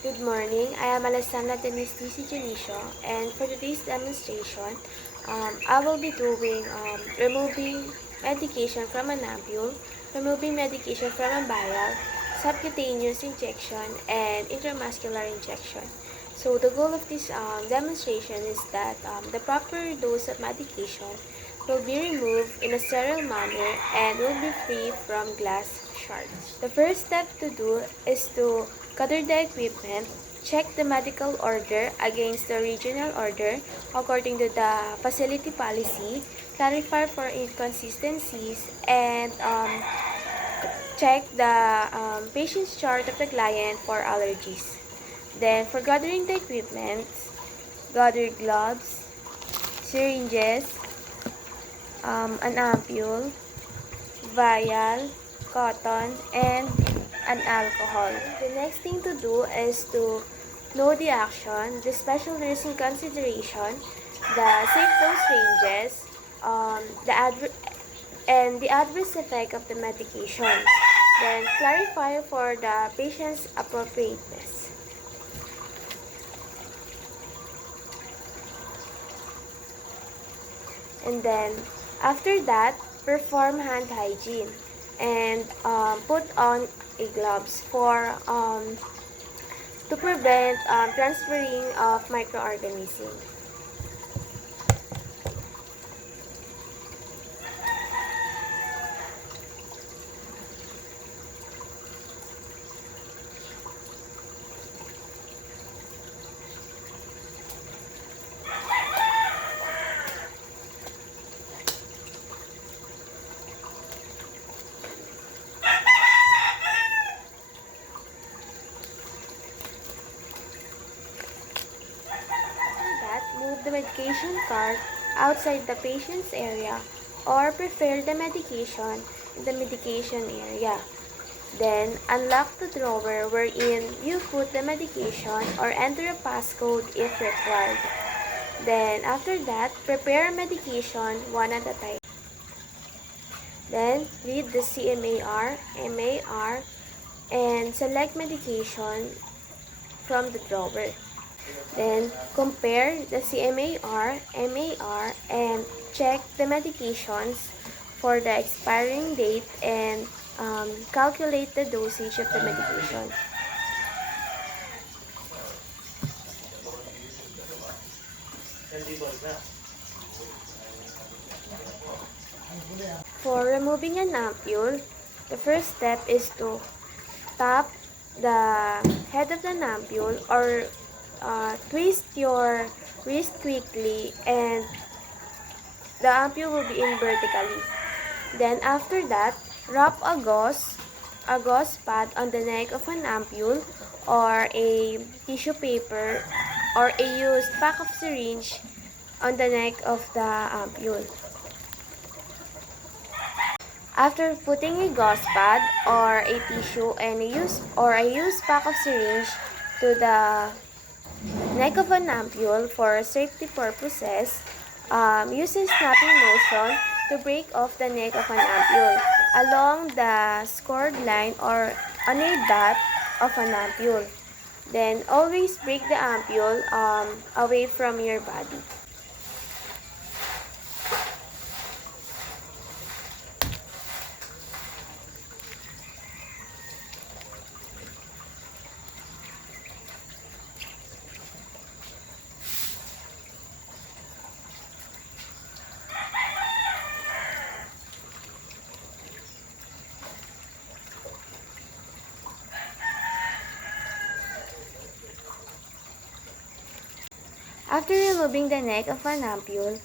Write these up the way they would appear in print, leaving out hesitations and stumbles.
Good morning. I am Alessandra Denise DC Janicio, and for today's demonstration, I will be doing removing medication from an ampule, removing medication from a vial, subcutaneous injection, and intramuscular injection. So the goal of this demonstration is that the proper dose of medication will be removed in a sterile manner and will be free from glass shards. The first step to do is to gather the equipment, check the medical order against the regional order according to the facility policy, clarify for inconsistencies, and check the patient's chart of the client for allergies. Then, for gathering the equipment, gather gloves, syringes, an ampule, vial, cotton, and an alcohol. The next thing to do is to know the action, the special nursing consideration, the safe dose ranges, and the adverse effect of the medication. Then clarify for the patient's appropriateness. And then after that, perform hand hygiene and put on a gloves for to prevent transferring of microorganisms. That, move the medication cart outside the patient's area or prepare the medication in the medication area. Then, unlock the drawer wherein you put the medication or enter a passcode if required. Then, after that, prepare medication one at a time. Then, read the CMAR, MAR, and select medication from the drawer. Then, compare the CMAR, MAR, and check the medications for the expiring date and calculate the dosage of the medication. For removing an ampule, the first step is to tap the head of the ampule or twist your wrist quickly and the ampule will be in vertically. Then after that, wrap a gauze pad on the neck of an ampule or a tissue paper or a used pack of syringe on the neck of the ampule. After putting a gauze pad or a tissue and a used pack of syringe to the neck of an ampule for safety purposes, use a snapping motion to break off the neck of an ampule along the scored line or on a dot of an ampule. Then always break the ampule away from your body. After removing the neck of an ampule,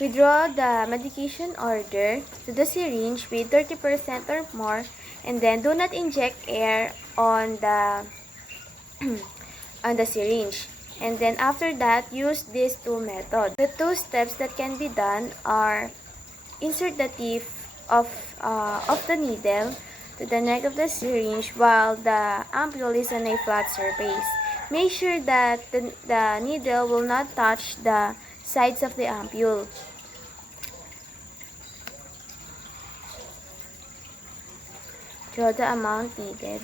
withdraw the medication order to the syringe with 30% or more, and then do not inject air on the on the syringe. And then after that, use these two methods. The two steps that can be done are insert the tip of the needle to the neck of the syringe while the ampule is on a flat surface. Make sure that the needle will not touch the sides of the ampule. Draw the amount needed.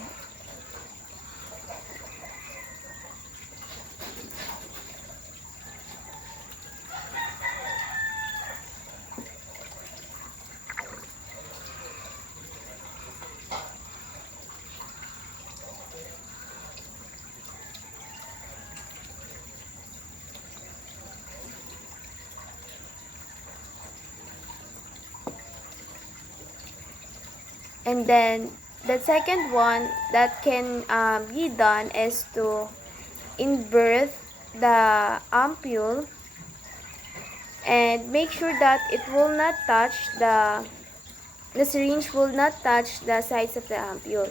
And then the second one that can be done is to invert the ampule and make sure that it will not touch the syringe will not touch the sides of the ampule,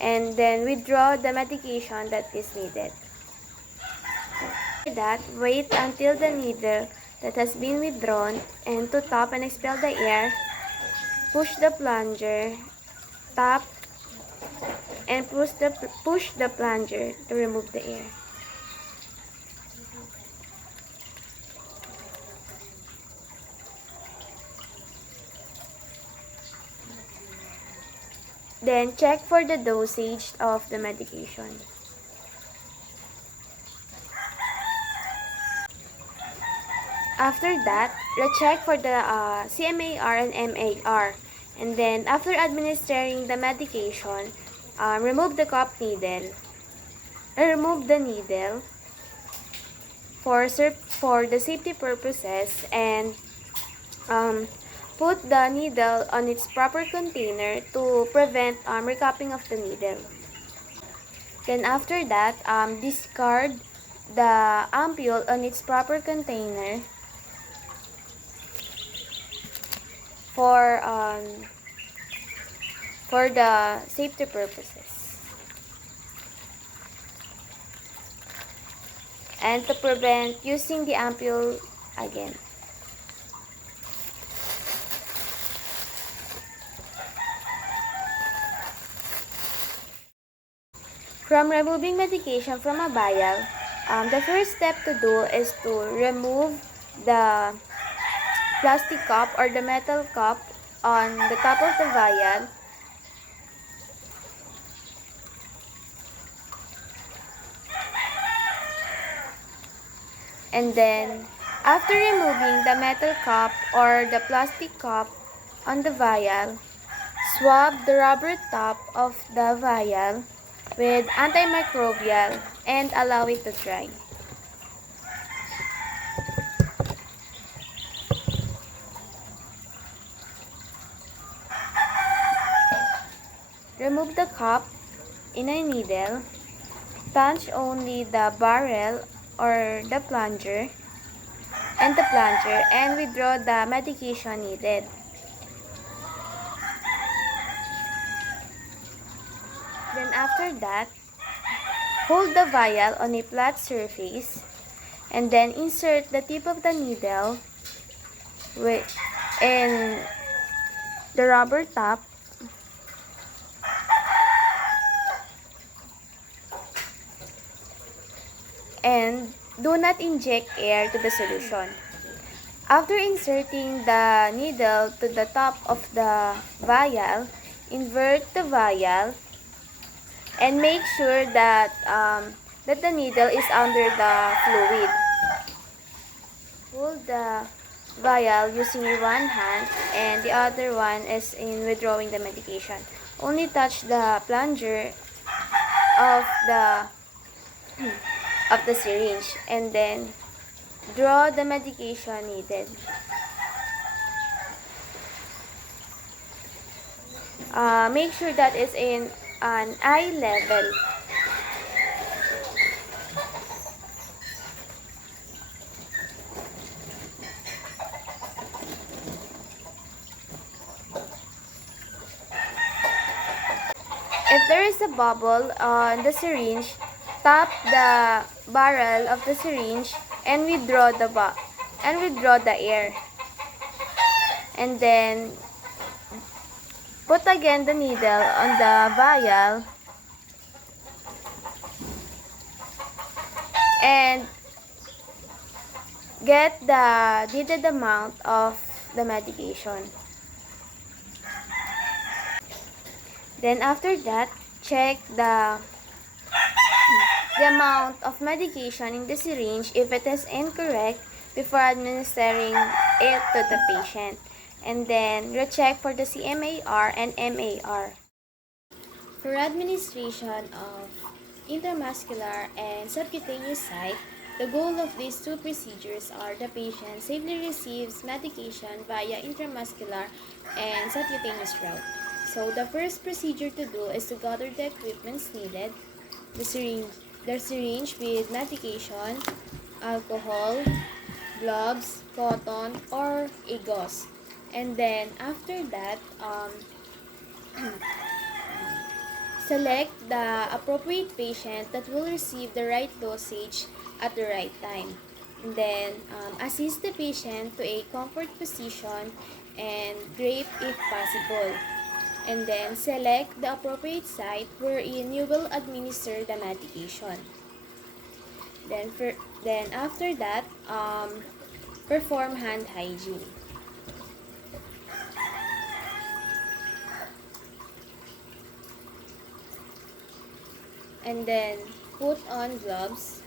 and then withdraw the medication that is needed. After that, wait until the needle that has been withdrawn, and to tap and expel the air, push the plunger, tap, and push the plunger to remove the air. Then check for the dosage of the medication. After that, recheck for the CMAR and MAR. And then after administering the medication, remove the cup needle. Remove the needle for the safety purposes, and put the needle on its proper container to prevent recapping of the needle. Then after that, discard the ampule on its proper container for the safety purposes, and to prevent using the ampule again. From removing medication from a vial, the first step to do is to remove the plastic cup or the metal cup on the top of the vial, and then after removing the metal cup or the plastic cup on the vial, swab the rubber top of the vial with antimicrobial and allow it to dry. Remove the cup in a needle, punch only the barrel or the plunger, and withdraw the medication needed. Then after that, hold the vial on a flat surface, and then insert the tip of the needle in the rubber top, and do not inject air to the solution. After inserting the needle to the top of the vial, invert the vial and make sure that the needle is under the fluid. Hold the vial using one hand and the other one is in withdrawing the medication. Only touch the plunger of the syringe, and then draw the medication needed. Make sure that it's in an eye level. If there is a bubble on the syringe, tap the barrel of the syringe and withdraw the air. And then put again the needle on the vial and get the needed amount of the medication. Then after that, check the amount of medication in the syringe if it is incorrect before administering it to the patient. And then recheck for the CMAR and MAR. For administration of intramuscular and subcutaneous site, the goal of these two procedures are the patient safely receives medication via intramuscular and subcutaneous route. So the first procedure to do is to gather the equipments needed, the syringe with medication, alcohol, gloves, cotton, or a gauze. And then after that, select the appropriate patient that will receive the right dosage at the right time. And then assist the patient to a comfort position and drape if possible. And then select the appropriate site wherein you will administer the medication. Then after that, perform hand hygiene. And then put on gloves.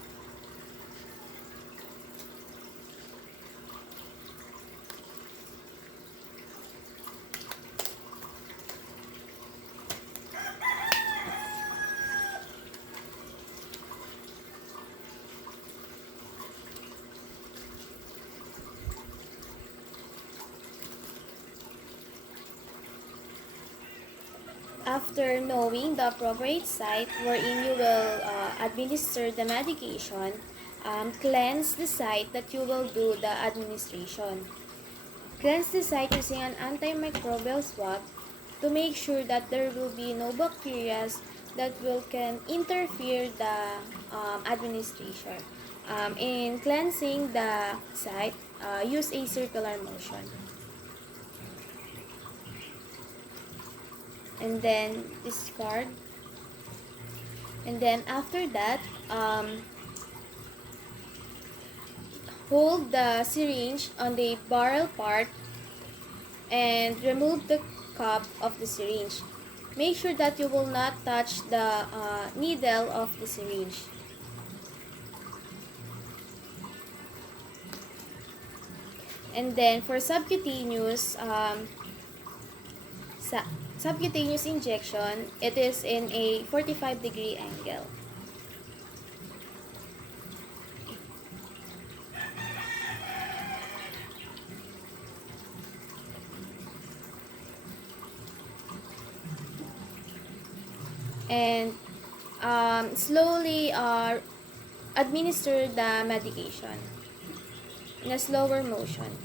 After knowing the appropriate site wherein you will administer the medication, cleanse the site that you will do the administration. Cleanse the site using an antimicrobial swab to make sure that there will be no bacteria that can interfere the administration. In cleansing the site, use a circular motion. And then discard. And then after that, hold the syringe on the barrel part and remove the cap of the syringe. Make sure that you will not touch the needle of the syringe. And then for subcutaneous injection, it is in a 45-degree angle. And slowly administer the medication in a slower motion.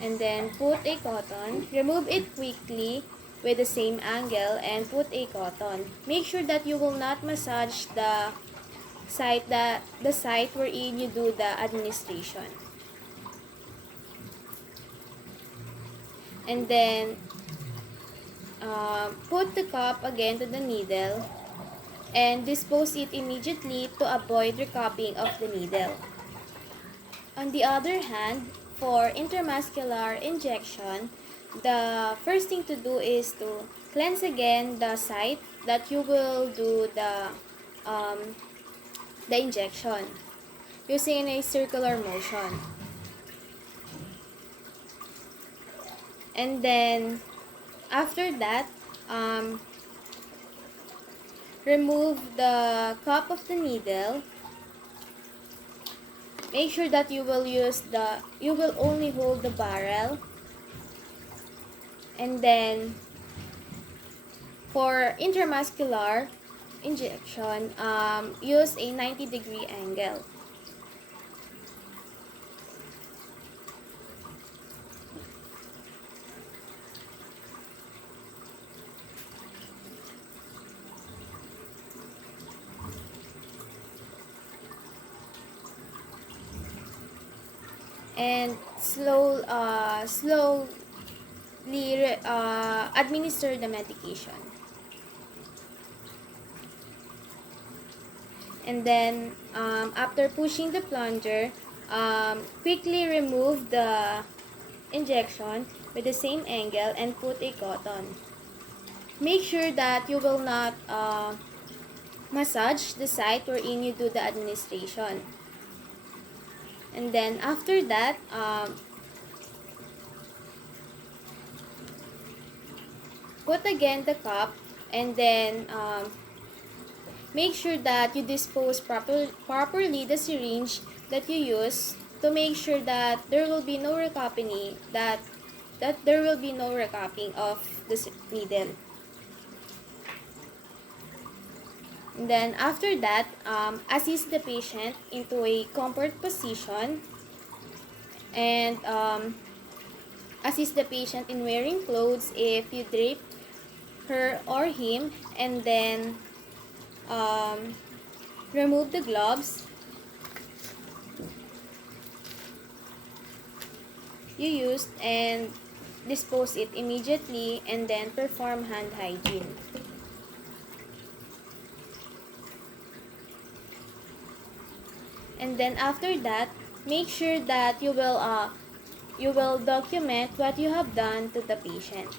And then put a cotton. Remove it quickly with the same angle and put a cotton. Make sure that you will not massage the site wherein you do the administration. And then put the cup again to the needle and dispose it immediately to avoid recapping of the needle. On the other hand, for intramuscular injection, the first thing to do is to cleanse again the site that you will do the injection using a circular motion. And then after that, remove the cup of the needle. Make sure that you will only hold the barrel. And then for intramuscular injection, use a 90-degree angle. And slowly administer the medication. And then after pushing the plunger, quickly remove the injection with the same angle and put a cotton. Make sure that you will not massage the site wherein you do the administration. And then after that, put again the cup and then make sure that you dispose properly the syringe that you use to make sure that there will be no recapping that that there will be no recapping of the needle. And then after that, assist the patient into a comfort position and assist the patient in wearing clothes if you drape her or him, and then um, remove the gloves you used and dispose it immediately, and then perform hand hygiene. And then after that, make sure that you will document what you have done to the patient.